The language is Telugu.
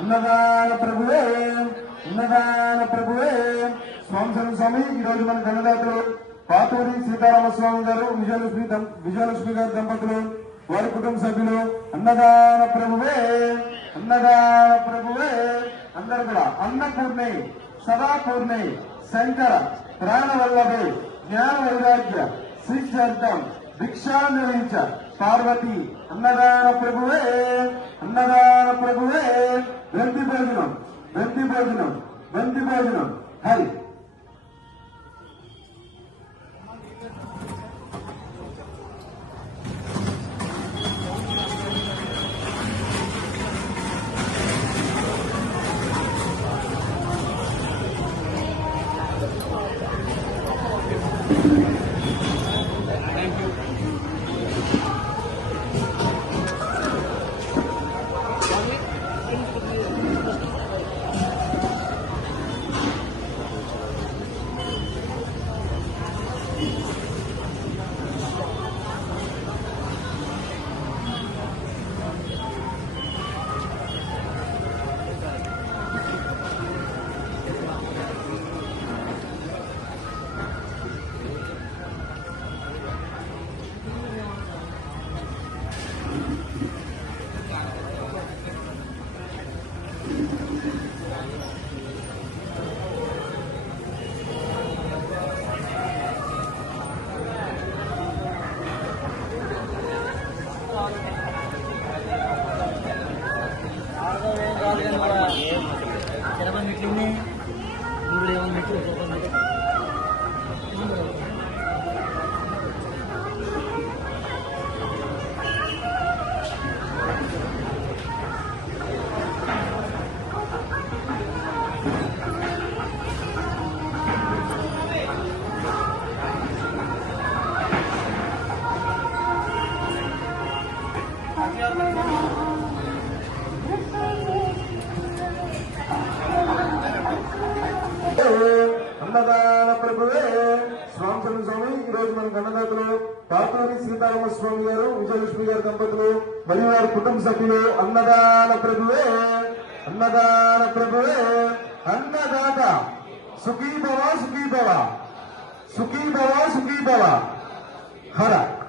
ఉన్నదాన ప్రభువే ఉన్నదాన ప్రభువే. స్వామి స్వామి ఈ రోజు మన గణదాతలు పాతూరి సీతారామ స్వామి గారు విజయలక్ష్మి విజయలక్ష్మి గారి దంపతులు వారి కుటుంబ సభ్యులు అన్నదాన ప్రభువే అన్నదాన ప్రభువే. అందరు కూడా అన్నపూర్ణి సదాపూర్ణి శంకర ప్రాణవల్లభే జ్ఞాన వైరాగ్య శిక్షార్థం భిక్షా నిర్వహించ పార్వతి అన్నదాన ప్రభువే అన్నదాన ప్రభువే. බැඳිනවා බැඳි බැඳිනවා හරි అన్నదాన ప్రభువే స్వామి స్వామి ఈ రోజు మన అన్నదాతలు పాతూరి సీతారామ స్వామి గారు విజయలక్ష్మి గారి దంపతులు మరియు వారి కుటుంబ సభ్యులు అన్నదాన ప్రభువే అన్నదాన ప్రభువే అన్నదాత సుఖీభవ సుఖీభవ. సుఖీభవ సుఖీభవ. సుఖీ హర.